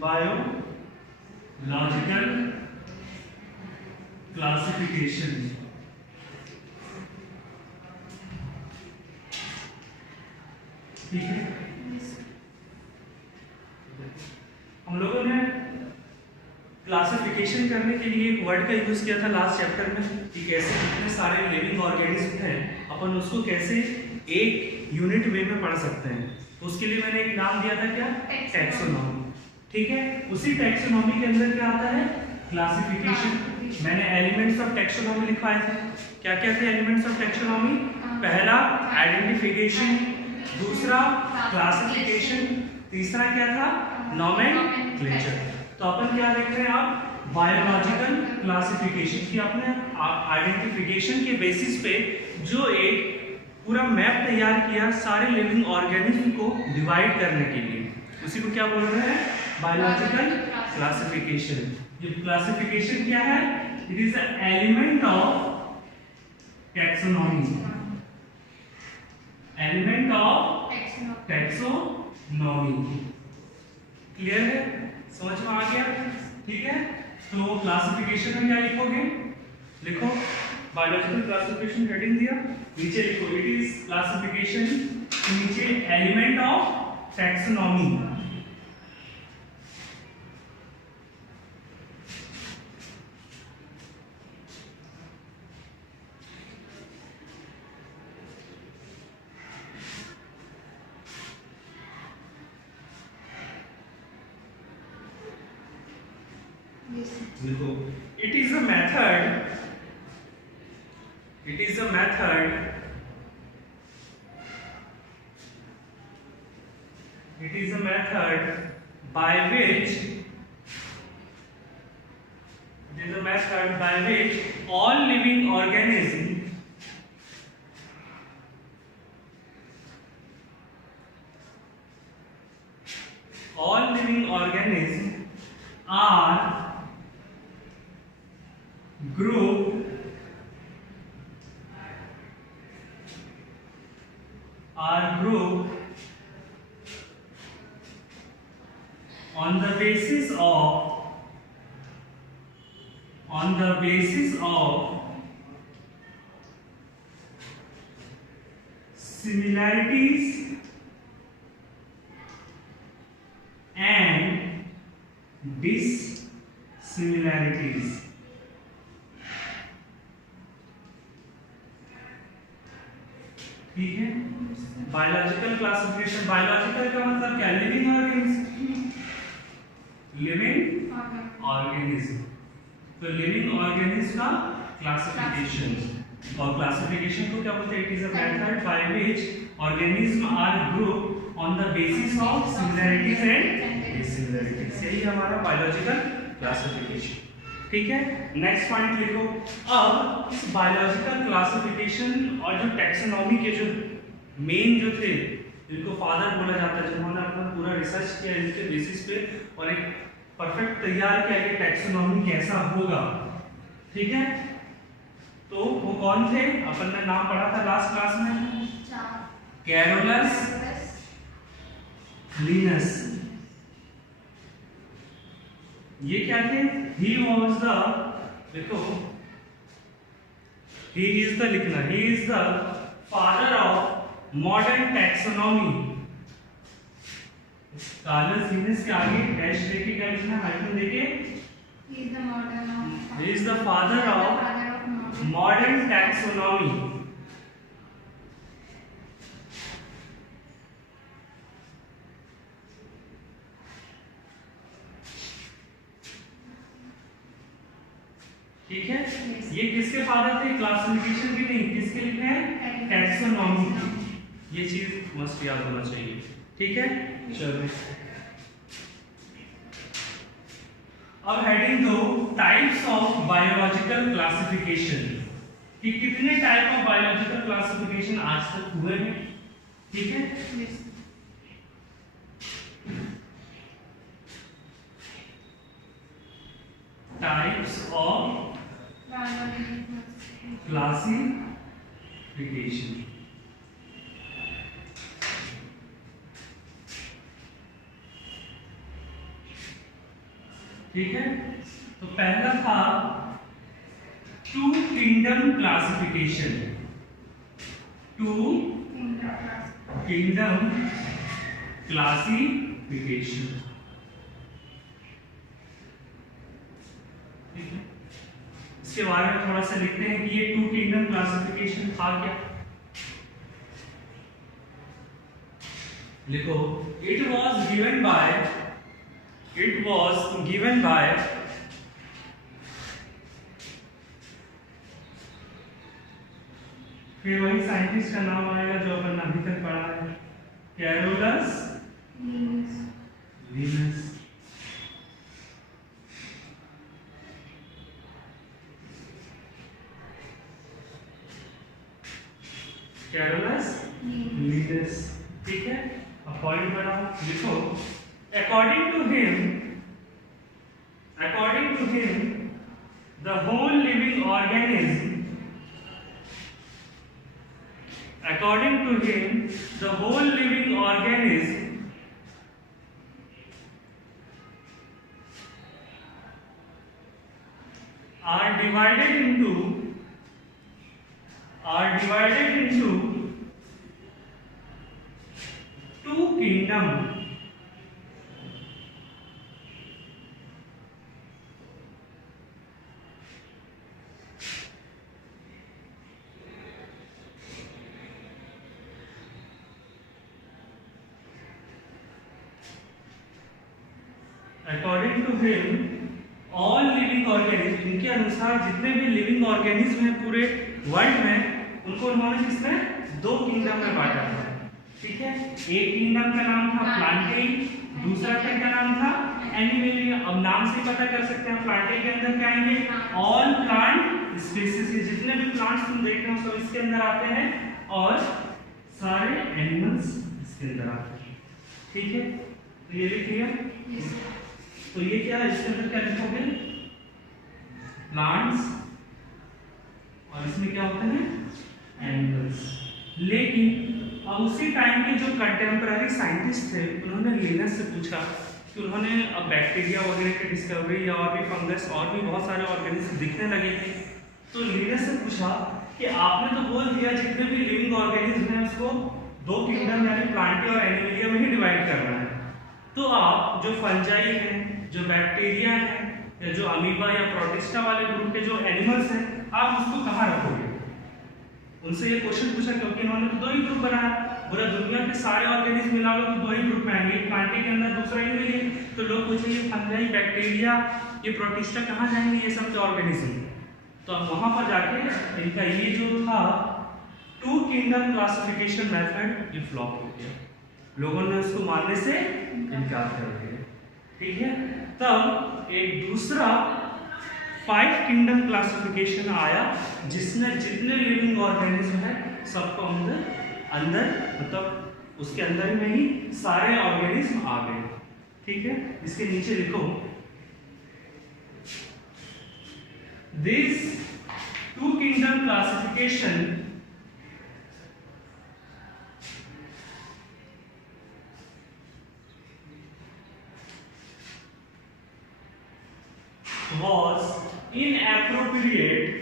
Biological classification. ठीक है, हम लोगों ने क्लासिफिकेशन करने के लिए एक वर्ड का यूज किया था लास्ट चैप्टर में कि कैसे कितने सारे लिविंग ऑर्गेनिज्म हैं, अपन उसको कैसे एक यूनिट वे में पढ़ सकते हैं। तो उसके लिए मैंने एक नाम दिया था, क्या? टैक्सोनॉमी। ठीक है, उसी टैक्सोनॉमी के अंदर क्या आता है? क्लासिफिकेशन। मैंने एलिमेंट्स ऑफ टैक्सोनॉमी लिखवाए थे। क्या क्या थे एलिमेंट्स ऑफ टैक्सोनॉमी? पहला आइडेंटिफिकेशन, दूसरा क्लासिफिकेशन, तीसरा क्या था? नोमेनक्लेचर। तो अपन क्या देख रहे हैं अब? बायोलॉजिकल क्लासिफिकेशन की अपने आइडेंटिफिकेशन के बेसिस पे जो एक पूरा मैप तैयार किया सारे लिविंग ऑर्गेनिज्म को डिवाइड करने के लिए, उसी को क्या बोल रहे हैं? Biological classification. ये क्लासिफिकेशन क्या है? It is the element of taxonomy. Element of taxonomy. Clear है? समझ में आ गया? ठीक है, तो क्लासिफिकेशन में क्या लिखोगे? लिखो बायोलॉजिकल क्लासिफिकेशन हेडिंग दिया, नीचे लिखो इट इज क्लासिफिकेशन, नीचे एलिमेंट ऑफ टैक्सोनॉमी। देखो it is a method by which all living organisms are grouped on the basis of similarities and dissimilarities। ठीक है, बायोलॉजिकल क्लासिफिकेशन, बायोलॉजिकल का मतलब क्या? Living organism. तो लिविंग ऑर्गेनिज्म का classification, और क्लासिफिकेशन को क्या बोलते हैं? It is a method by which organism are group on the basis of similarities and dissimilarities. यही हमारा बायोलॉजिकल क्लासिफिकेशन। ठीक है, नेक्स्ट पॉइंट लिखो। अब इस बायोलॉजिकल क्लासिफिकेशन और जो टैक्सोनॉमी के जो मेन जो थे, इनको फादर बोला जाता है, जिन्होंने अपना पूरा रिसर्च किया इनके बेसिस पे और एक परफेक्ट तैयार किया कि टैक्सोनॉमी कैसा होगा। ठीक है, तो वो कौन थे? अपन ने नाम पढ़ा था लास्ट क्लास में, कैरोलस लिनस। ये क्या थे? ही वॉज द, देखो ही इज द लिखना, he is the father of modern taxonomy. Carolus Linnaeus के आगे डैश लेके क्या लिखना? हाइफन देके he is the father of modern taxonomy। ठीक है, ये किसके फादर थे? क्लासिफिकेशन भी नहीं, किसके लिखने हैं? टैक्सोनॉमी। ये चीज मस्ट याद होना चाहिए। ठीक है, चलो अब heading 2, types of biological classification, कि कितने टाइप ऑफ बायोलॉजिकल क्लासिफिकेशन आज तक हुए हैं। ठीक है, टाइप्स ऑफ क्लासिफिकेशन। ठीक है, तो पहला था two kingdom classification. Two kingdom classification. इसके बारे में थोड़ा सा लिखते हैं कि ये टू किंगडम क्लासिफिकेशन था क्या। लिखो, इट वॉज गिवन बाय फिर वही साइंटिस्ट का नाम आएगा जो अपन अभी तक पढ़ा है, कैरोलस लिनस। कैरोलस लिनस, ठीक है। अब पॉइंट बनाओ, लिखो, according to him the whole living organism according to him the whole living organism are divided into two kingdoms. According to him all living organism, इनके अनुसार जितने भी लिविंग ऑर्गेनिज्म हैं पूरे वर्ल्ड में, उनको उन्होंने किसमें दो किंगडम में बांटा था। ठीक है, एक किंगडम का नाम था प्लांटेई, दूसरा क्या नाम था एनिमलिया। अब नाम से पता कर सकते हैं प्लांटेई के अंदर क्या आएंगे, ऑल प्लांट स्पीसीज, जितने भी प्लांट्स तुम देख रहे हो सब इसके अंदर आते हैं, और सारे एनिमल्स इसके अंदर आते हैं। ठीक है, तो ये लिख लिया। तो ये क्या है, इसके अंदर क्या लिखोगे, प्लांट्स, और इसमें क्या होते हैं एनिमल्स। लेकिन अब उसी टाइम के जो कंटेम्पररी साइंटिस्ट थे उन्होंने लिनस से पूछा कि उन्होंने अब बैक्टीरिया वगैरह की डिस्कवरी या और भी फंगस और भी बहुत सारे ऑर्गेनिज्म दिखने लगे थे, तो लिनस से पूछा कि आपने तो बोल दिया जितने भी लिविंग ऑर्गेनिज्म हैं उसको दो किंगडम यानी प्लांटी और एनिमलिया में ही डिवाइड करना है, तो आप जो फंजाई हैं, जो बैक्टीरिया है, या जो अमीबा या प्रोटिस्टा वाले ग्रुप के जो एनिमल्स हैं, आप उसको कहाँ रखोगे। उनसे ये क्वेश्चन पूछा क्योंकि इन्होंने तो दो ही ग्रुप बनाया, पूरा दुनिया के सारे ऑर्गेनिज्म मिला लो तो दो ही ग्रुप में आएंगे, एक प्लांटी के अंदर दूसरा एनिमल। तो लोग पूछे ये फंजाई, बैक्टीरिया, ये प्रोटिस्टा कहाँ जाएंगे, ये सब ऑर्गेनिज्म। तो अब वहां पर जाके इनका ये जो था टू किंगडम क्लासिफिकेशन मेथड ये फ्लॉप हो गया, लोगों ने उसको मानने से इनकार कर दिया। ठीक है, तब एक दूसरा 5 किंगडम क्लासिफिकेशन आया जिसमें जितने लिविंग ऑर्गेनिज्म है सबको अंदर मतलब उसके अंदर में ही सारे ऑर्गेनिज्म आ गए। ठीक है, इसके नीचे लिखो, this two kingdom classification was inappropriate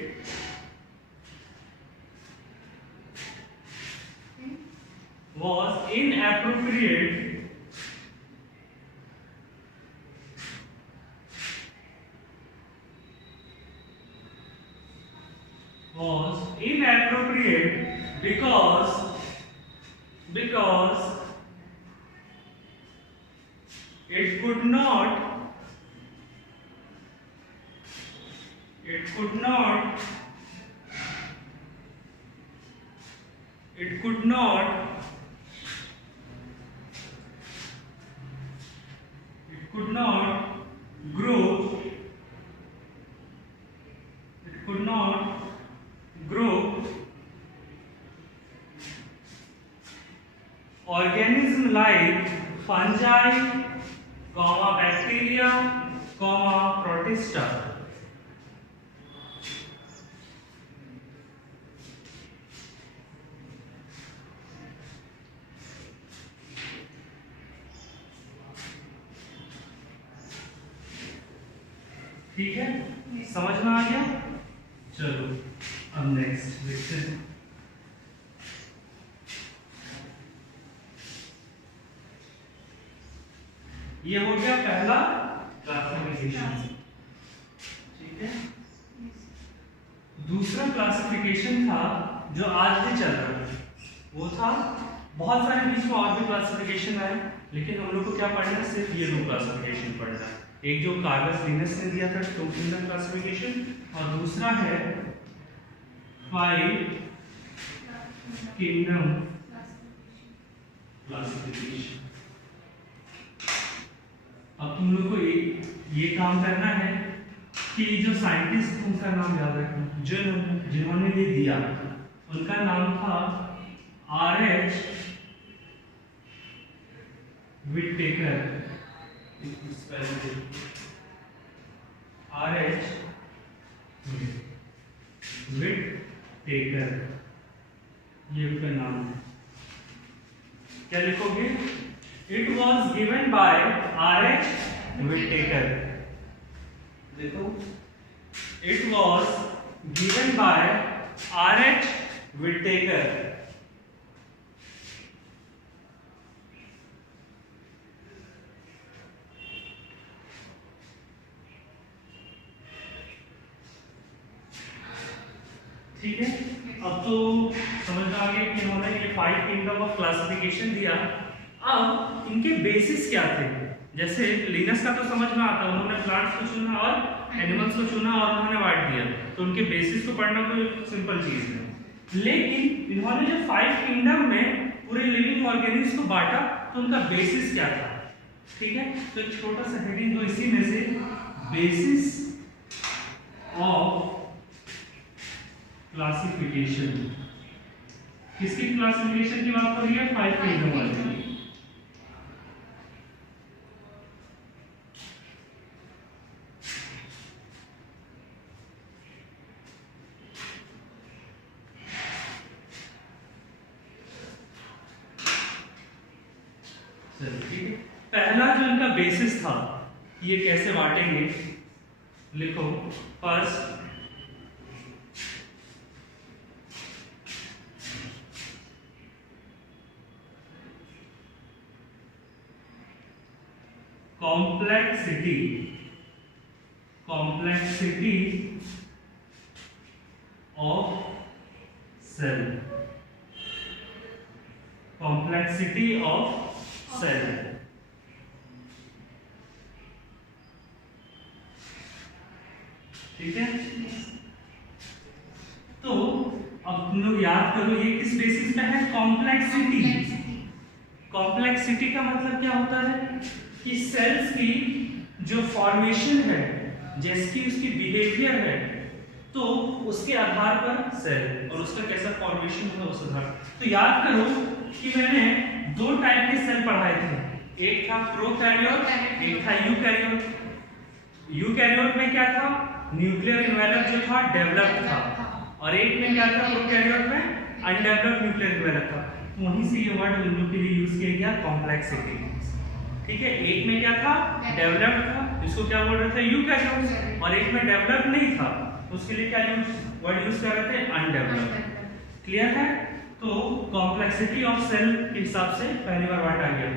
because it could not grow organism like fungi, bacteria, protista. ठीक है, समझ में आ गया? चलो अब नेक्स्ट देखते हैं। ये हो गया पहला क्लासिफिकेशन, ठीक है। दूसरा क्लासिफिकेशन था जो आज भी चल रहा है, वो था, बहुत सारे बीच में और भी क्लासिफिकेशन आए, लेकिन हम लोग को क्या पढ़ना है, सिर्फ ये दो क्लासिफिकेशन पढ़ना है। एक जो कार्लस लिनस ने दिया था टू किंगडम क्लासिफिकेशन, और दूसरा है 5 किंगडम क्लासिफिकेशन। अब तुम लोग को ये काम करना है कि जो साइंटिस्ट, उनका नाम याद रखना, जिन्होंने ये दिया, उनका नाम था R.H. Whittaker। R.H. Whittaker, ये उनका नाम है। क्या लिखोगे? It was given by R.H. Whittaker। देखो, it was given by R.H. Whittaker। ठीक है, अब तो समझ में आ गया कि इन्होंने ये 5 किंगडम ऑफ क्लासिफिकेशन दिया। अब इनके बेसिस क्या थे? जैसे लिनस का तो समझ में आता, उन्होंने प्लांट्स को चुना और एनिमल्स को चुना और उन्होंने बांट दिया, तो उनके बेसिस को पढ़ना तो सिंपल चीज है। लेकिन इन्होंने जो 5 किंगडम में पूरे लिविंग ऑर्गेनिज्म को बांटा, तो उनका बेसिस क्या था? ठीक है, तो एक छोटा सा हेडिंग दो इसी में से, बेसिस ऑफ क्लासिफिकेशन। किसकी क्लासिफिकेशन की बात हो रही है? 5 किंगडम वाली। पहला जो इनका बेसिस था, ये कैसे बांटेंगे, लिखो। First, complexity of cell, complexity of cell। ठीक है, तो अब तुम लोग याद करो, ये किस बेसिस पे है? कॉम्प्लेक्सिटी। कॉम्प्लेक्सिटी का मतलब क्या होता है कि सेल्स की जो फॉर्मेशन है, जैसी उसकी बिहेवियर है, तो उसके आधार पर सेल और उसका कैसा फॉर्मेशन होगा उस आधार। तो याद करो कि मैंने 2 टाइप के सेल पढ़ाए थे, एक था प्रोकैरियोट, एक था यूकैरियोट। यूकैरियोट में क्या था? न्यूक्लियर एनवेलप जो था डेवलप्ड था, और एक में क्या था? प्रोकैरियोट में अनडेवलप्ड न्यूक्लियर एनवेलप था। वहीं से ये वर्ड उन लोग के लिए यूज किया गया, कॉम्प्लेक्सिटी। ठीक है, एक में क्या था? डेवलप्ड था, इसको क्या बोल रहे थे? यूकैरियोट। और एक में डेवलप्ड नहीं था, उसके लिए क्या वर्ड यूज कर रहे थे? अनडेवलप्ड। क्लियर है? तो कॉम्प्लेक्सिटी ऑफ सेल के हिसाब से पहली बार बांटा गया।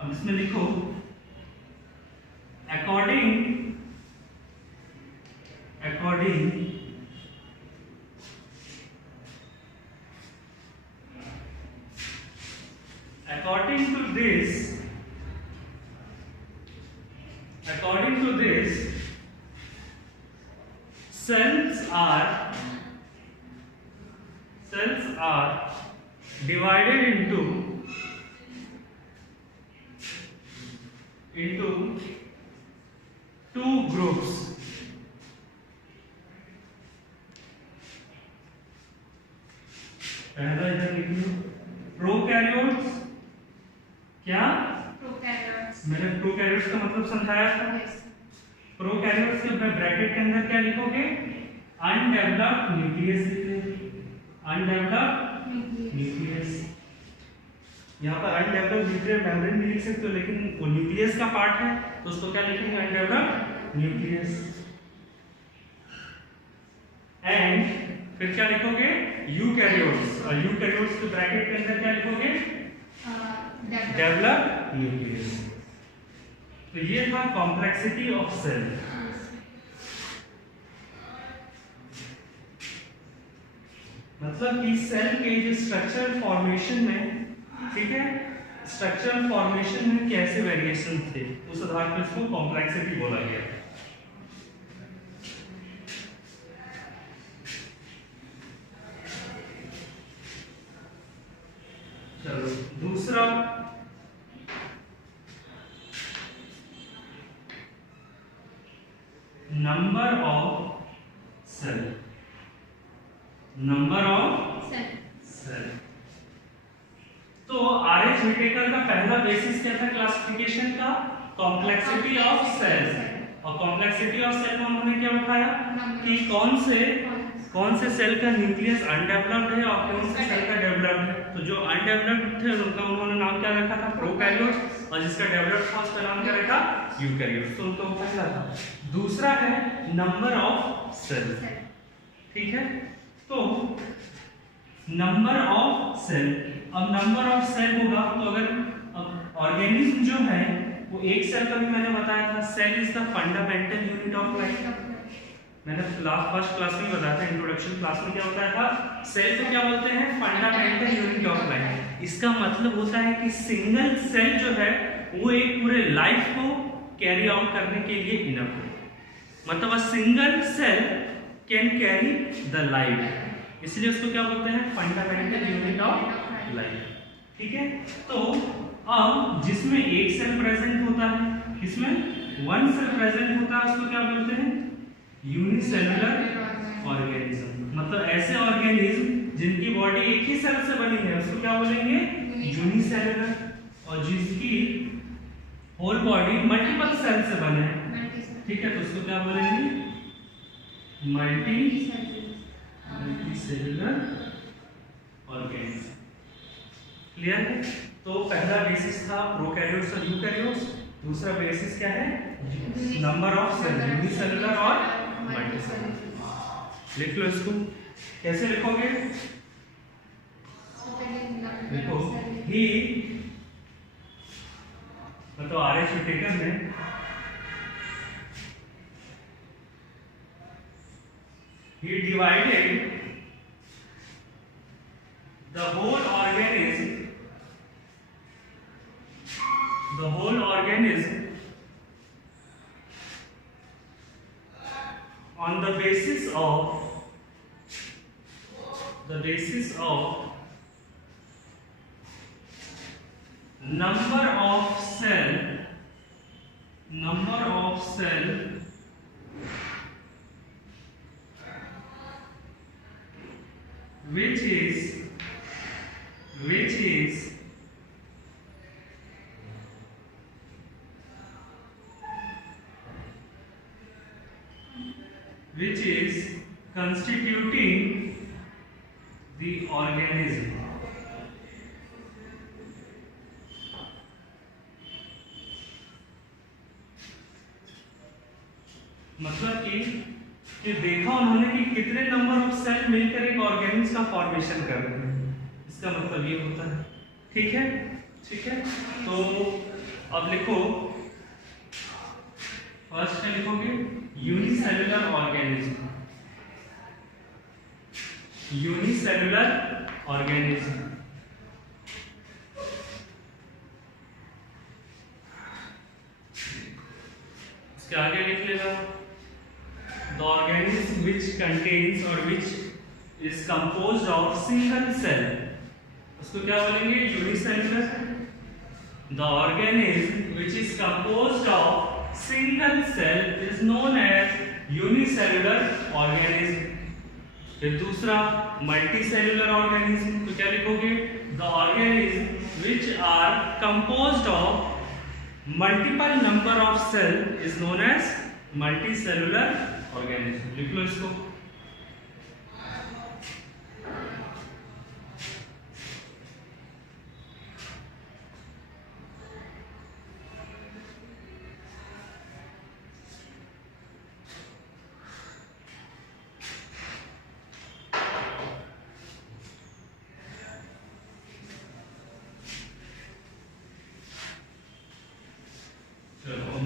अब इसमें लिखो, according to this, cells are divided into 2 groups। पहला इधर लिख लो, प्रोकैरियोट्स। क्या? प्रोकैरियोट्स। मैंने प्रोकैरियोट्स का मतलब समझाया था। प्रोकैरियोट्स के ब्रैकेट के अंदर क्या लिखोगे? अनडेवलप्ड न्यूक्लियस लिखोगे, अनडेवलप्ड न्यूक्लियस। यहाँ पर अनडेवलप्ड न्यूक्लियर मेम्ब्रेन भी लिख सकते हो, लेकिन वो न्यूक्लियस का पार्ट है, तो उसको क्या लिखेंगे? Undeveloped nucleus. एंड फिर क्या लिखोगे यूकैरियोट्स, और यूकैरियोट्स के ब्रैकेट के अंदर क्या लिखोगे डेवलप न्यूक्लियस। तो ये था कॉम्प्लेक्सिटी ऑफ सेल। मतलब कि सेल के जो स्ट्रक्चरल फॉर्मेशन में, ठीक है, स्ट्रक्चरल फॉर्मेशन में कैसे वेरिएशन थे, उस आधार पर इसको कॉम्प्लेक्सिटी बोला गया। चलो दूसरा, number of cell. Number of cell. तो आरएच व्हिटेकर का पहला बेसिस क्या था क्लासिफिकेशन का? Complexity of cell. और कॉम्प्लेक्सिटी ऑफ सेल में उन्होंने क्या उठाया कि कौन से सेल का न्यूक्लियस अनडेवलप्ड है और कौन से सेल का डेवलप्ड है। तो जो अनडेवलप्ड थे उनका उन्होंने नाम क्या रखा था? प्रोकैरियोट्स, और जिसका डेवलप्ड था उसका नाम क्या रखा? यूकैरियोट्स। तो उनको पहला था। दूसरा है नंबर ऑफ सेल, ठीक है। तो नंबर ऑफ सेल, अब नंबर ऑफ सेल होगा तो अगर ऑर्गेनिज्म जो है वो एक सेल का भी मैंने बताया था, cell is the fundamental unit of life. मैंने फर्स्ट क्लास में बताया था, इंट्रोडक्शन क्लास में क्या बताया था? सेल को क्या बोलते हैं? Fundamental unit of life. इसका मतलब होता है कि सिंगल सेल जो है वो एक पूरे लाइफ को कैरी आउट करने के लिए इनफ है। मतलब a single cell can carry the life, इसलिए उसको क्या बोलते हैं? फंडामेंटल यूनिट ऑफ लाइफ, ठीक है। तो अब जिसमें एक सेल प्रेजेंट होता है, इसमें वन सेल प्रेजेंट होता है, उसको क्या बोलते हैं? Unicellular organism. मतलब ऐसे ऑर्गेनिज्म जिनकी बॉडी एक ही सेल से बनी है उसको क्या बोलेंगे? यूनिसेलुलर। और जिसकी होल बॉडी मल्टीपल सेल से बने है, ठीक है, तो उसको क्या बोलेंगे? Multicellular organism. क्लियर है? तो पहला बेसिस था प्रोकैरियोट्स और यूकैरियोट्स। दूसरा बेसिस क्या है? नंबर ऑफ सेल, यूनिसेलुलर और मल्टीसेलुलर। लिख लो इसको। कैसे लिखोगे? देखो ही, मतलब आरएच व्हिटेकर ने he divided the whole organism on the basis of number of cell which is constituting the organism. मतलब कि देखा उन्होंने कि कितने नंबर ऑफ सेल मिलकर एक ऑर्गेनिज्म का फॉर्मेशन कर रहे हैं, इसका मतलब ये होता है। ठीक है, ठीक है। तो अब लिखो, फर्स्ट में लिखोगे यूनिसेलुलर ऑर्गेनिज्म। यूनिसेलुलर ऑर्गेनिज्म, इसके आगे लिख लेना the organism which contains or which is composed of single cell, उसको क्या बोलेंगे? Unicellular. the organism which is composed of single cell is known as unicellular organism। फिर दूसरा मल्टीसेलुलर ऑर्गेनिज्म, तो क्या लिखोगे? the organism which are composed of multiple number of cell is known as multicellular organism। लिख लो इसको।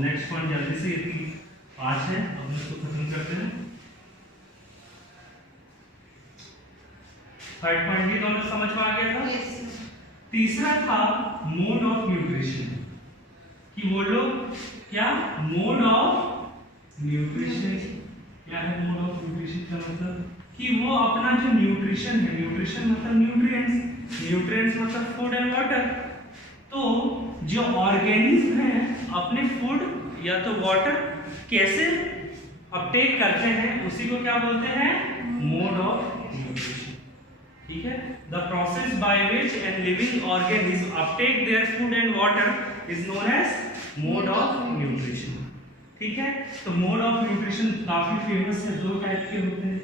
Next point जल्दी से, ये 5 है, अब इसको खत्म करते हैं। थर्ड पॉइंट भी दोनों समझ में आ गया था। yes. तीसरा था मोड ऑफ न्यूट्रिशन, कि वो लोग क्या मोड ऑफ न्यूट्रिशन, क्या है मोड ऑफ न्यूट्रिशन का मतलब कि वो अपना जो न्यूट्रिशन है, न्यूट्रिशन मतलब न्यूट्रिएंट्स, न्यूट्रिएंट्स मतलब फूड एंड वाटर, तो जो ऑर्गेनिज्म है अपने फूड या तो वाटर कैसे अपटेक करते हैं उसी को क्या बोलते हैं, मोड ऑफ न्यूट्रिशन। ठीक है, the process by which an living organism uptake their food and water is known as mode of nutrition. ठीक है, तो मोड ऑफ न्यूट्रिशन काफी फेमस है, 2 टाइप के होते हैं।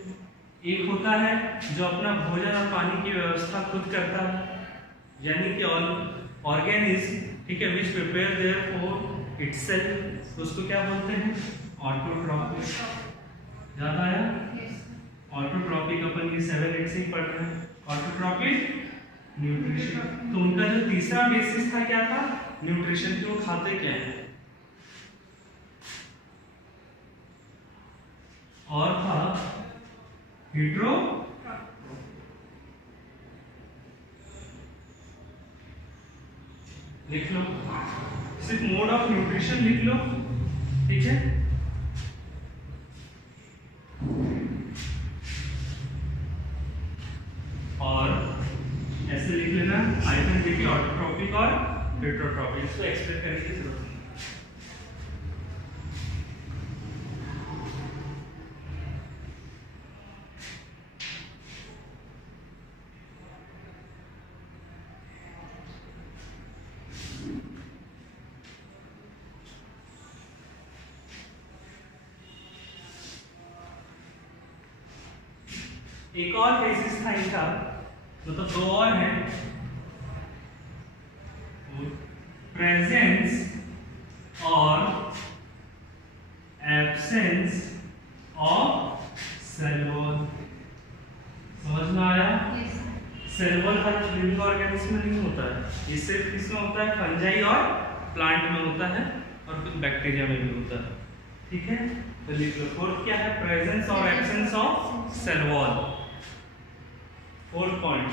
एक होता है जो अपना भोजन और पानी की व्यवस्था खुद करता है, यानी कि ऑर्गेनिज्म, ठीक है, विच प्रिपेयर देयर फूड इटसेल्फ, तो उसको क्या बोलते हैं, ऑटोट्रॉपिक। याद आया? ऑटोट्रॉपिक अपन ये 7-8 से ही पढ़ रहे हैं, ऑटोट्रॉपिक न्यूट्रिशन। तो उनका जो तीसरा बेसिस था क्या था, न्यूट्रिशन की, वो खाते क्या है, और था हीट्रो, लिख लो, सिर्फ मोड ऑफ न्यूट्रिशन लिख लो। ठीक है, और ऐसे लिख लेना आइटम देखिए, ऑटोट्रॉपिक और हेटेरोट्रॉपिक, इसको एक्सप्लेन करने की जरूरत नहीं। एक और बेसिस था इनका, मतलब 2 और हैं, प्रेजेंस और एब्सेंस ऑफ सेल वॉल। समझ में आया? सेल वॉल हर लिविंग ऑर्गेनिज्म में नहीं होता है, ये सिर्फ किसमें होता है, फंजाई और प्लांट में होता है, और कुछ बैक्टीरिया में भी होता है। ठीक है, तो लिख लो, फोर्थ क्या है, प्रेजेंस और absence of cell wall. 4th point,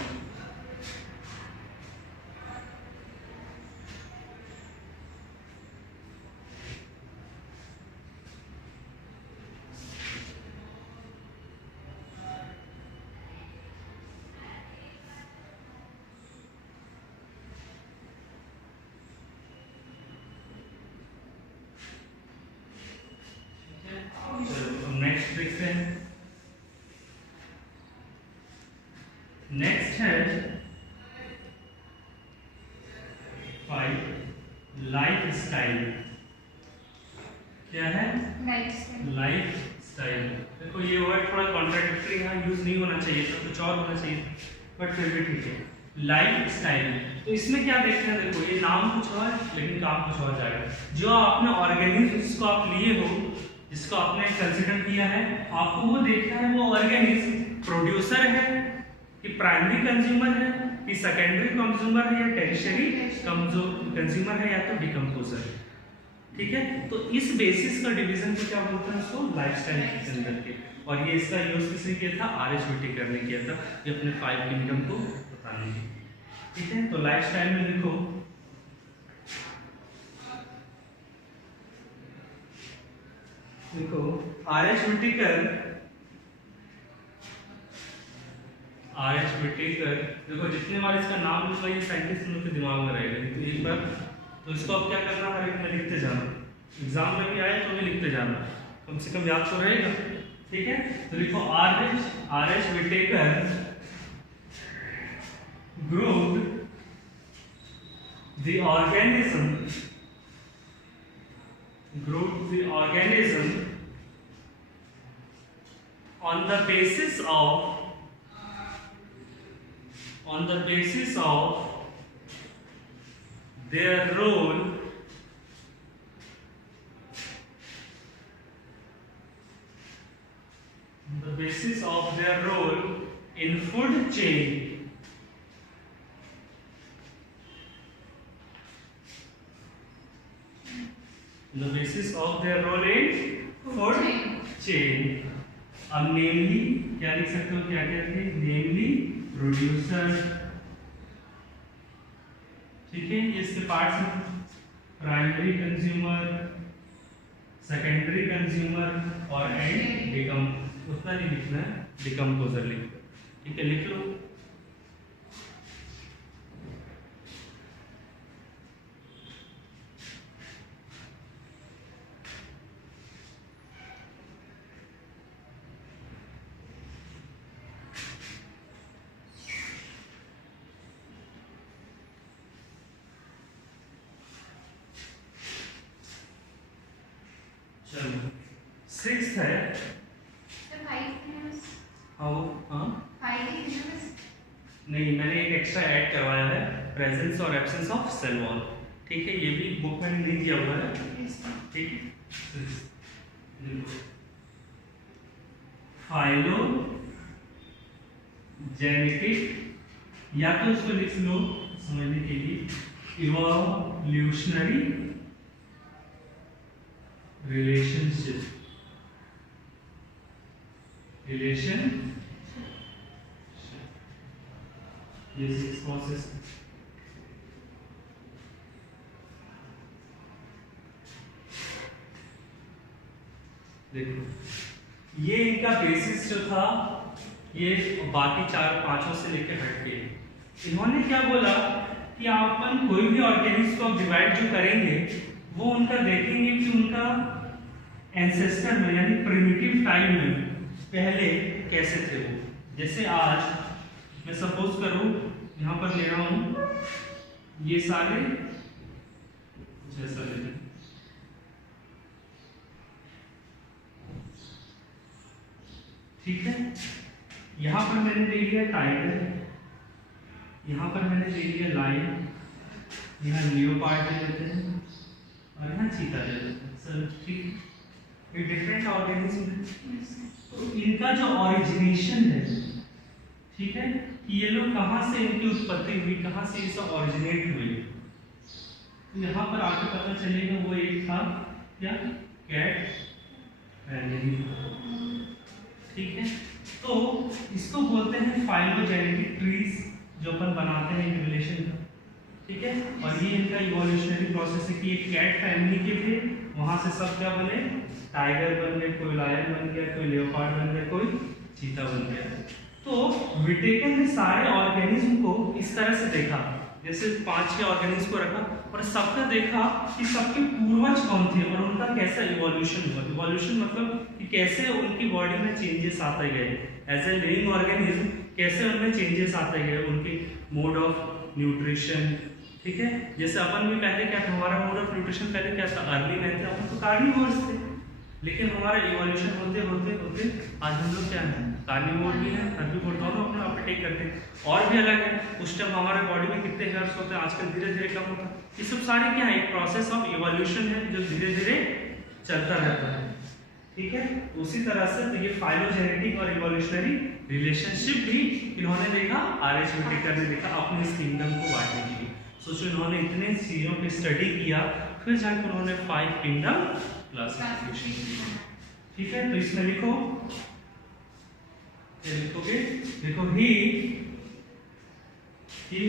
next देखते हैं। नेक्स्ट है 5 लाइफ स्टाइल। क्या है? Life style. देखो ये वर्ड थोड़ा कॉन्ट्राडिक्टरी है, यूज नहीं होना चाहिए था, कुछ और होना चाहिए, बट फिर भी ठीक है। लाइफ स्टाइल, तो इसमें क्या देखते हैं, देखो ये नाम कुछ और लेकिन काम कुछ और जाएगा। जो आपने ऑर्गेनिज्म जिसको आप लिए हो, जिसको आपने कंसीडर किया है, आपको वो देखना है वो ऑर्गेनिज्म प्रोड्यूसर है कि प्राइमरी कंज्यूमर है कि सेकेंडरी कंज्यूमर है या टेरिशरी कंज्यूमर है या तो डिकम्पोजर है। ठीक है, तो इस बेसिस का डिवीजन को क्या बोलते हैं, उसको लाइफस्टाइल के अंदर के। और ये इसका यूज किसने किया था, आर.एच. व्हिटेकर ने किया था, ये अपने 5 किंगडम को बताने के। ठीक है, तो लाइफस्टाइल में देखो आर.एच. व्हिटेकर, देखो जितने बार इसका नाम लूंगा ये साइंटिस्ट लोग के दिमाग में रहेगा, तो एक बार तो इसको अब क्या करना, हर एक में लिखते जाना, एग्जाम में भी आए तो भी लिखते जाना, कम से कम याद तो रहेगा। ठीक है, तो लिखो R H. Whittaker grouped the organism on the basis of their role in food chain, the basis of their role in food chain. अब नेमली क्या लिख सकते हो, क्या क्या थे, नेमली प्रोड्यूसर, ठीक है, ये इसके पार्ट्स हैं, प्राइमरी कंज्यूमर, सेकेंडरी कंज्यूमर और एंड डिकम, उतना नहीं लिखना है, डिकम्पोजर लिखना, ठीक है, लिख लो। चलो 6th है, नहीं मैंने एक एक्स्ट्रा ऐड करवाया है, प्रेजेंस और एब्सेंस ऑफ सेल वॉल, ठीक है, ये भी बुक में नहीं दिया हुआ है, ठीक है। फाइलो जेनेटिक, या तो इसको लिख लो समझने के लिए, इवोल्यूशनरी रिलेशनशिप, ये 6 प्रोसेस। देखो ये इनका बेसिस जो था, ये बाकी 4-5 से लेकर हटके, इन्होंने क्या बोला कि अपन कोई भी ऑर्गेनिज्म को डिवाइड जो करेंगे वो उनका देखेंगे कि उनका एंसेस्टर में यानी प्रिमिटिव टाइम में पहले कैसे थे वो। जैसे आज मैं सपोज करूं यहाँ पर ले रहा हूं ये सारे, जैसा ले लें, ठीक है, यहाँ पर मैंने ले लिया टाइगर, यहाँ पर मैंने ले लिया लायन, यहाँ लियोपार्ड ले लेते हैं और यहाँ चीता ले लेते हैं सर, ठीक, ये डिफरेंट ऑर्गेनिज्म है। तो इनका जो ओरिजिनेशन है, ठीक है, कि ये लोग कहाँ से इनकी उत्पत्ति हुई, कहाँ से ये सब ओरिजिनेट हुए, तो यहाँ पर आके पता चलेगा वो एक था क्या, कैट फैमिली, ठीक है। तो इसको बोलते हैं फाइलोजेनेटिक ट्रीज, जो अपन बनाते हैं एक रिलेशन का, ठीक है, और ये इनका इवोल्यूशनरी प्रोसेस है कि एक कैट फैमिली के थे, वहां से सब क्या बने, टाइगर बन गए, कोई लायन बन गया, कोई लेओपार्ड बन गया, कोई चीता बन गया। तो विटेकर ने सारे ऑर्गेनिज्म को इस तरह से देखा, जैसे 5-6 ऑर्गेनिज्म को रखा और सबका देखा कि सबके पूर्वज कौन थे और उनका कैसा इवोल्यूशन हुआ। इवोल्यूशन मतलब कि कैसे उनकी बॉडी में चेंजेस आते गए, एज ए लिविंग ऑर्गेनिज्म कैसे उनमें चेंजेस आते गए, उनके मोड ऑफ न्यूट्रिशन, ठीक है। जैसे अपन भी पहले क्या था, हमारा मोड ऑफ न्यूट्रिशन पहले क्या था, अर्ली मैन थे, अपन तो कार्निवोर्स थे, लेकिन हमारा इवोल्यूशन होते होते होते आज हम लोग क्या है, कार्निवोर भी है, हर्बीवोर, दोनों अपना अपटेक करते हैं, और भी अलग है। उस टाइम हमारे बॉडी में कितने हेयर्स होते हैं, आजकल धीरे धीरे कम होता है। ये सब सारे क्या है, एक प्रोसेस ऑफ इवोल्यूशन है जो धीरे धीरे चलता रहता है, ठीक है। उसी तरह से तो ये फाइलोजेनेटिक और इवोल्यूशनरी रिलेशनशिप भी इन्होंने देखा, आर.एच. विटेकर ने देखा अपने इस किंगडम को बांटने के लिए। सोचो इन्होंने इतने चीजों पे स्टडी किया, फिर जाकर उन्होंने 5 किंगडम क्लासिफिकेशन किया, ठीक है। तो इसमें लिखो, लिखोगे, देखो ही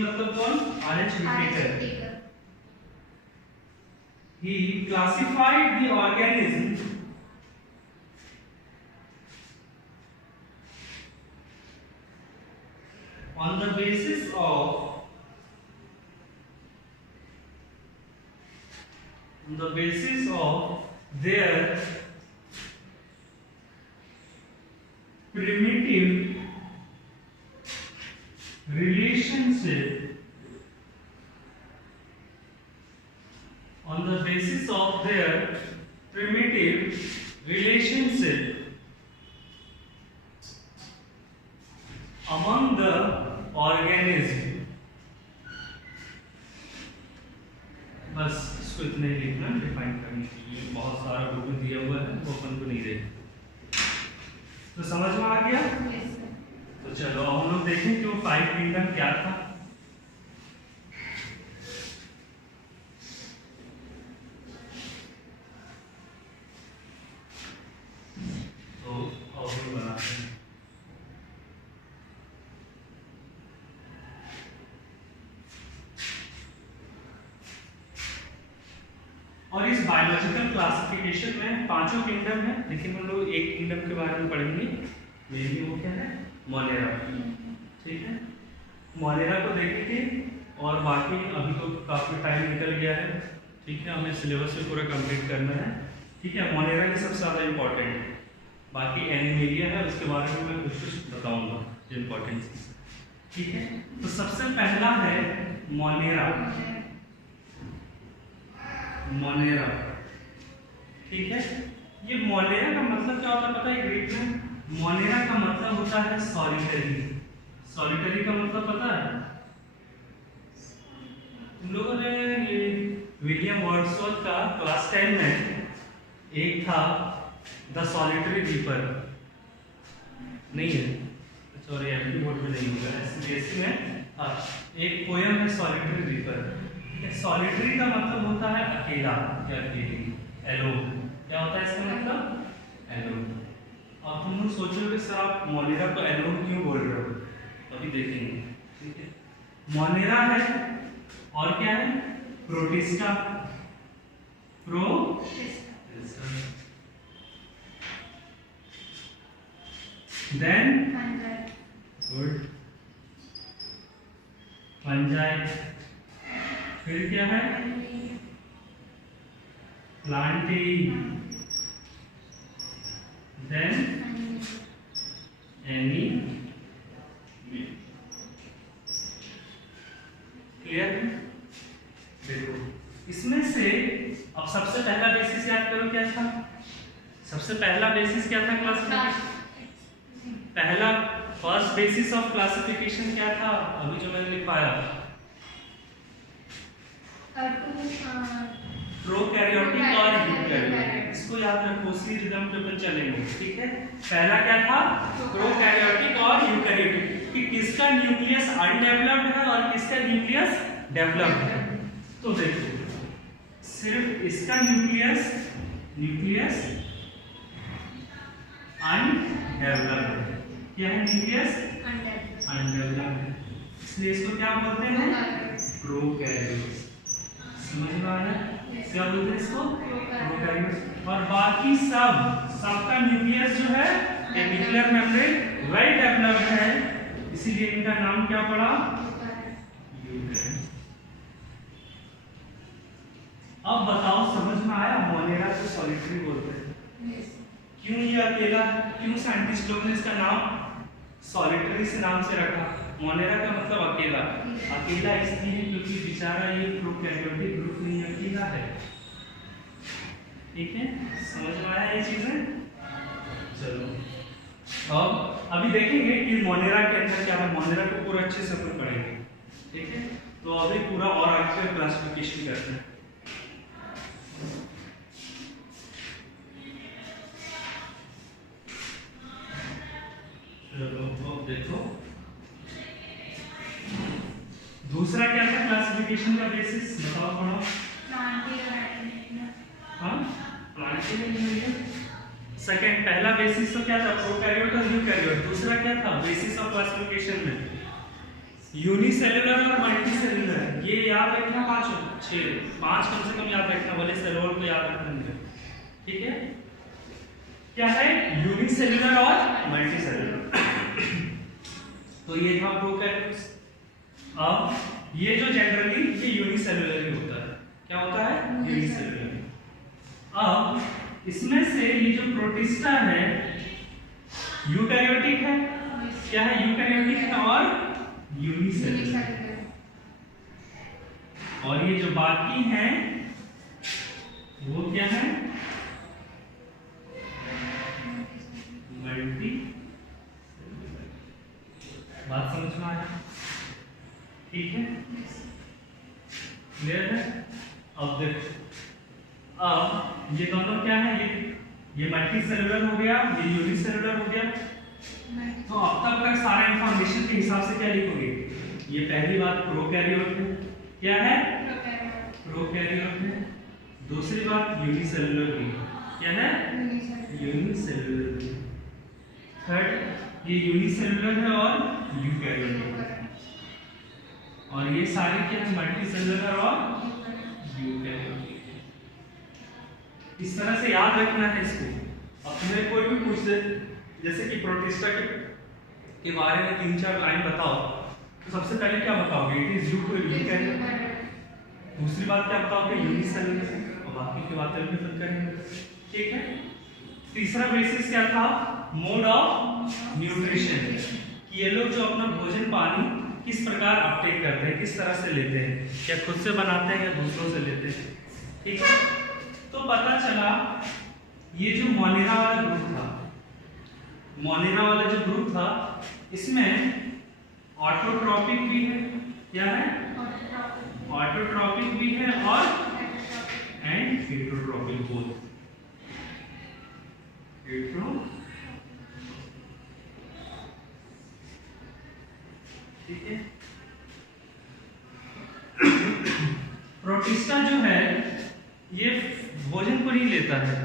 मतलब कौन, R H. Whittaker. He classified the organism on the basis of their primitive relationship, on the basis of their primitive relationship among the organism। बस इसको इतने ही लिखना, डिफाइन करने के लिए बहुत सारा बुक में दिया हुआ है, वो अपन को नहीं देगा। तो समझ में आ गया? तो चलो हम लोग देखें कि वो 5 किंगडम क्या था। और इस बायोलॉजिकल क्लासिफिकेशन में पांचों किंगडम है, लेकिन हम लोग एक किंगडम के बारे में पढ़ेंगे, मेनली वो क्या है, मोनेरा। ठीक है, मोनेरा को देखेंगे और बाकी अभी तो काफी टाइम निकल गया है। ठीक है, हमें सिलेबस से पूरा कंप्लीट करना है। ठीक है, मोनेरा ही सबसे ज़्यादा इम्पोर्टेंट है, बाकी एनिमेलिया है उसके बारे में मैं कुछ बताऊंगा जो इम्पोर्टेंट चीज़। ठीक है, तो सबसे पहला है मोनेरा। मोनेरा, ठीक है, ये मोनेरा का मतलब क्या होता है पता है ग्रीक में? मोनेरा का मतलब होता है सॉलिटरी। सॉलिटरी का मतलब पता है तुम लोगों ने? ये विलियम वर्ड्सवर्थ का क्लास 10 में एक था द सॉलिटरी रीपर, नहीं है, सॉरी एमपी बोर्ड में नहीं होगा, एसबीएसई में हाँ, एक पोयम है सॉलिटरी रीपर। सॉलिटरी का मतलब होता है अकेला या अकेली, एलोन। क्या होता है इसका मतलब? एलोन। अब तुम लोग सोचोगे सर आप मोनेरा को एलोन क्यों बोल रहे हो, अभी देखेंगे। ठीक है, मोनेरा है और क्या है? प्रोटिस्टा। देन गुड, फंजाई। फिर क्या है? प्लांटी। देन एनी। क्लियर? देखो इसमें से अब सबसे पहला बेसिस याद करो क्या था? सबसे पहला बेसिस क्या था क्लासिफिकेशन? पहला फर्स्ट बेसिस ऑफ क्लासिफिकेशन क्या था अभी जो मैंने लिखवाया? प्रोकैरियोटिक और यूकैरियोटिक। इसको याद रखो, उसी रिदम पे अपन चलेंगे। ठीक है, पहला क्या था? प्रोकैरियोटिक और यूकैरियोटिक, कि किसका न्यूक्लियस अनडेवलप्ड है और किसका न्यूक्लियस डेवलप्ड है। तो देखो सिर्फ इसका न्यूक्लियस अनडेवलप्ड है। क्या है न्यूक्लियस? अनडेवलप्ड है, इसलिए इसको क्या बोलते हैं? प्रोकैरियोट्स। समझ में आया? क्या बोलते हैं इसको? प्रोकैरियोट्स। और बाकी सबका न्यूक्लियस जो है न्यूक्लियर मेम्ब्रेन वेल डेवलप्ड है, इसीलिए इनका नाम क्या पड़ा? यूकैरियोट। अब बताओ समझ में आया? मोनेरा को सॉलिटरी बोलते हैं। क्यों ये अकेला? क्यों साइंटिस्ट लोगों ने इसका नाम सॉलिटरी से नाम से रखा? मोनेरा का मतलब अकेला। अकेला इसलिए क्योंकि बेचारा ये प्रोकैरियोटिक ग्रुप नहीं, अकेला है। ठीक है, समझ में आया ये चीजें? चलो अब अभी देखेंगे कि मोनेरा के अंदर क्या है। मोनेरा को पूरा अच्छे से अपन पढ़ेंगे। ठीक है, तो अभी पूरा और आगे क्लासिफिकेशन करते हैं। चलो अब देखो दूसरा क्या था क्लासिफिकेशन का बेसिस, बताओ पढ़ो। हाँ, सेकंड पहला बेसिस तो क्या था? प्रोकैरियोट और यूकैरियोट। दूसरा क्या था बेसिस ऑफ क्लासिफिकेशन में? यूनिसेलुलर और मल्टीसेलुलर। ये याद रखना, पांच कम से कम याद रखना, भले सेलुलर को याद रखना नहीं। ठीक है, क्या है? यूनिसेलुलर और मल्टीसेलुलर। तो ये था प्रोकैरियोट्स। अब ये जो जनरली ये यूनिसेलुलर ही होता है। क्या होता है? यूनिसेलुलर। अब इसमें से ये जो प्रोटिस्टा है यूकैरियोटिक है। क्या है? यूकैरियोटिक है और यूनिसेलुलर। और ये जो बाकी हैं वो क्या है? मल्टी। बात समझ में आया? ठीक है, क्लियर है? अब देखो, अब ये दोनों क्या है? ये मल्टी सेलुलर हो गया, ये यूनिसेलुलर हो गया। तो अब तक सारा इंफॉर्मेशन के हिसाब से क्या लिखोगे? ये पहली बात प्रोकैरियोट है। क्या है? प्रोकैरियोट है। दूसरी बात यूनिसेलुलर है। क्या है? यूनिसेलुलर। थर्ड ये यूनिसेलुलर है और यूकैरियोटिक है। और ये सारे क्या है? मल्टीसेलुलर और यूकैरियोटिक। इस तरह से याद रखना है इसको। अब तुम्हें कोई भी पूछ दे जैसे कि प्रोटिस्टा के बारे में 3-4 लाइन बताओ, तो सबसे पहले क्या बताओगे? It is eukaryotic. दूसरी बात क्या बताओगे? यूनिसेलुलर। और बाकी की बातें भी फिर करेंगे, ठीक है। तीसरा बेसिस क्या था? मोड ऑफ न्यूट्रिशन, कि ये लोग जो अपना भोजन पानी किस प्रकार अपटेक करते हैं, किस तरह से लेते हैं, क्या खुद से बनाते हैं या दूसरों से लेते हैं, ठीक है। तो पता चला ये जो मोनेरा वाला ग्रुप था, मोनेरा वाला जो ग्रुप था, इसमें ऑटोट्रॉपिक भी है, क्या है? ऑटोट्रॉपिक भी है और एंड हेटेरोट्रॉपिक बोथ। ठीक है। प्रोटिस्टा जो है ये भोजन को नहीं लेता है,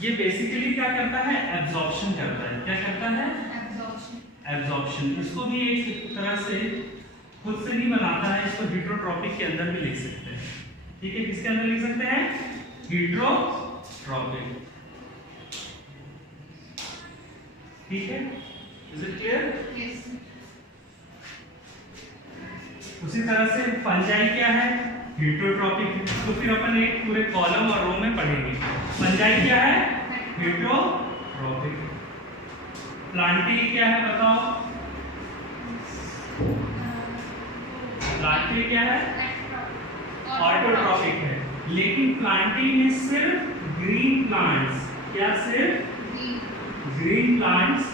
ये बेसिकली क्या करता है? एब्जॉर्प्शन करता है। क्या करता है? एब्जॉर्प्शन। इसको भी एक तरह से खुद से नहीं बनाता है, इसको हेटेरोट्रॉपिक के अंदर भी लिख सकते हैं, ठीक है। किसके अंदर लिख सकते हैं? हेटेरोट्रॉपिक, ठीक है। Is it clear? यस। उसी तरह से फंजाई क्या है? हेटेरोट्रॉपिक। तो फिर अपन एक पूरे कॉलम और रो में पढ़ेंगे। फंजाई क्या है? हेटेरोट्रॉपिक। प्लांटी क्या है बताओ? प्लांटी क्या है? ऑटोट्रॉपिक है। लेकिन प्लांटी में सिर्फ ग्रीन प्लांट्स, क्या सिर्फ ग्रीन प्लांट्स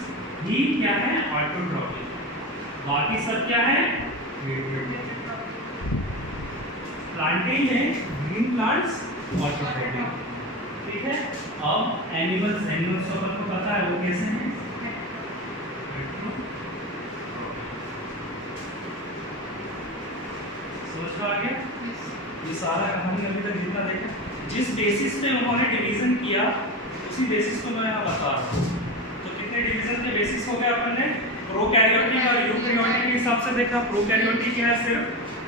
ही क्या है? ऑटोट्रॉपिक। बाकी सब क्या है? प्लांटिंग में ग्रीन प्लांट्स ऑटोट्रॉपिक, ठीक है। अब एनिमल्स को पता है वो कैसे हैं? समझ में आ गया? ये सारा कहानी अभी तक जितना देखा, जिस बेसिस पे उन्होंने डिवीजन किया उसी बेसिस को मैं यहाँ बता रहा हूँ। तो कितने डिवीजन के बेसिस हो गए अपन ने? प्रोकैरियोटिक और यूकैरियोटिक के हिसाब से देखा। प्रोकैरियोटिक क्या है? सिर्फ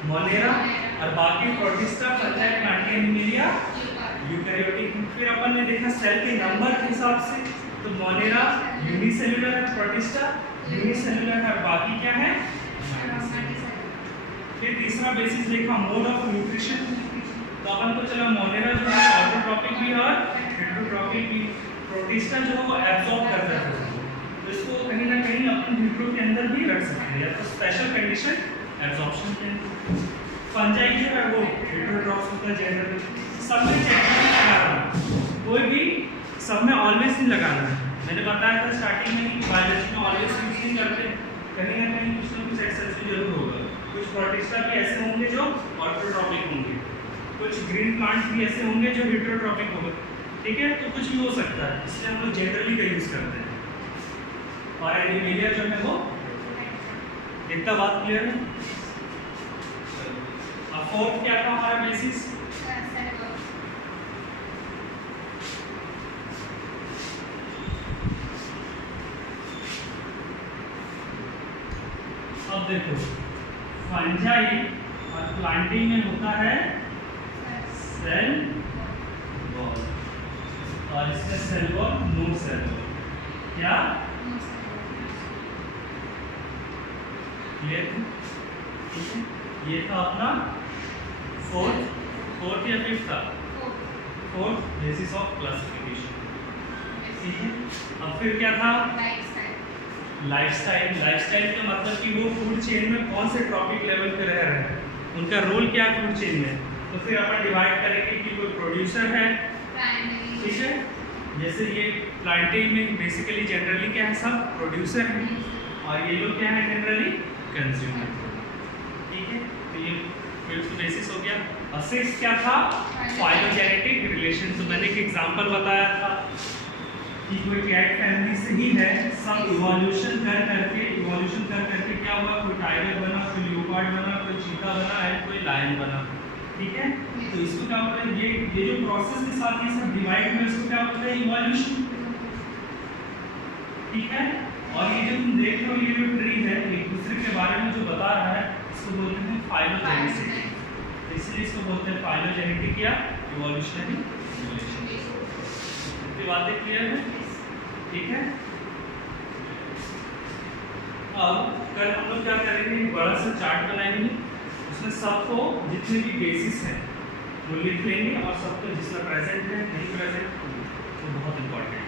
मोनेरा, और बाकी protista, fungi, Plantae, Animalia eukaryotic. फिर अपन ने देखा सेल के नंबर के हिसाब से, तो मोनेरा यूनिसेलुलर है, प्रोटिस्टा यूनिसेलुलर है, बाकी क्या है? फिर तीसरा बेसिस देखा मोड ऑफ न्यूट्रिशन। तो अपन को चला मोनेरा जो है ऑटोट्रॉपिक भी और हेटेरोट्रॉपिक भी। प्रोटिस्टा जो है वो एब्जॉर्ब करता है, तो इसको कहीं ना कहीं अपन हीट्रो के अंदर भी रख सकते हैं, या तो स्पेशल कंडीशन एब्जॉर्प्शन के अंदर। फंजाई जो है वो हेटेरोट्रॉपिक का जनरल सब में चेक लगाना, कोई भी सब में ऑलवेज नहीं लगाना है। मैंने बताया था स्टार्टिंग में कि बायोलॉजी में ऑलवेज यूज नहीं करते, कहीं ना कहीं कुछ ना कुछ एक्सेप्शन जरूर होगा। कुछ प्रोटिस्टा भी ऐसे होंगे जो ऑटोट्रॉपिक होंगे, कुछ ग्रीन प्लांट्स भी ऐसे होंगे जो हेटेरोट्रॉपिक होंगे, ठीक है। तो कुछ भी हो सकता है, इसलिए हम लोग जनरली का यूज करते हैं। और एनिमलिया जो है वो, इतना बात क्लियर है? अब फोर्थ क्या था हमारा बेसिस? अब देखो फंजाई और प्लांटिंग में होता है सेल वॉल, और इसमें cell wall no cell wall, क्या क्लियर? ठीक है। ये था अपना फोर्थ या फिफ्थ था? फोर्थ बेसिस ऑफ क्लासिफिकेशन, ठीक है। अब फिर क्या था? लाइफस्टाइल का मतलब कि वो फूड चेन में कौन से ट्रॉपिक लेवल पे रह रहे हैं, उनका रोल क्या है फूड चेन में। तो फिर अपन डिवाइड करेंगे कि कोई प्रोड्यूसर है, ठीक है। जैसे ये प्लांटिंग में बेसिकली जनरली क्या है? सब प्रोड्यूसर है, और ये लोग क्या है? जनरली कंज्यूमर, ठीक है। तो ये फिफ्थ बेसिस हो गया। और सिक्स्थ क्या था? Phylogenetic relation. तो मैंने एक एग्जांपल बताया था कि कोई कैट फैमिली से ही है, सब इवोल्यूशन कर करके क्या हुआ? कोई टाइगर बना, कोई लियोपार्ड बना, कोई चीता बना, एंड कोई लायन बना, ठीक है। तो इसको क्या बोलते हैं? ये जो प्रोसेस के साथ ये सब डिवाइड में, इसको क्या बोलते हैं? इवोल्यूशन, ठीक है। और ये जो तुम देख रहे हो, ये जो ट्री है एक दूसरे के बारे में जो बता रहा है, इसको बोलते हैं फाइलोजेनेसिटी। इसलिए इसको बोलते हैं फाइलोजेनेटिक या इवोल्यूशनरी रिलेशन। ये बातें क्लियर है? ठीक है। अब कल हम लोग क्या करेंगे, एक बड़ा सा चार्ट बनाएंगे, उसमें सबको जितने भी बेसिस हैं वो लिख लेंगे और सबको जिसमें प्रेजेंट है नहीं प्रेजेंट वो बहुत इंपॉर्टेंट है।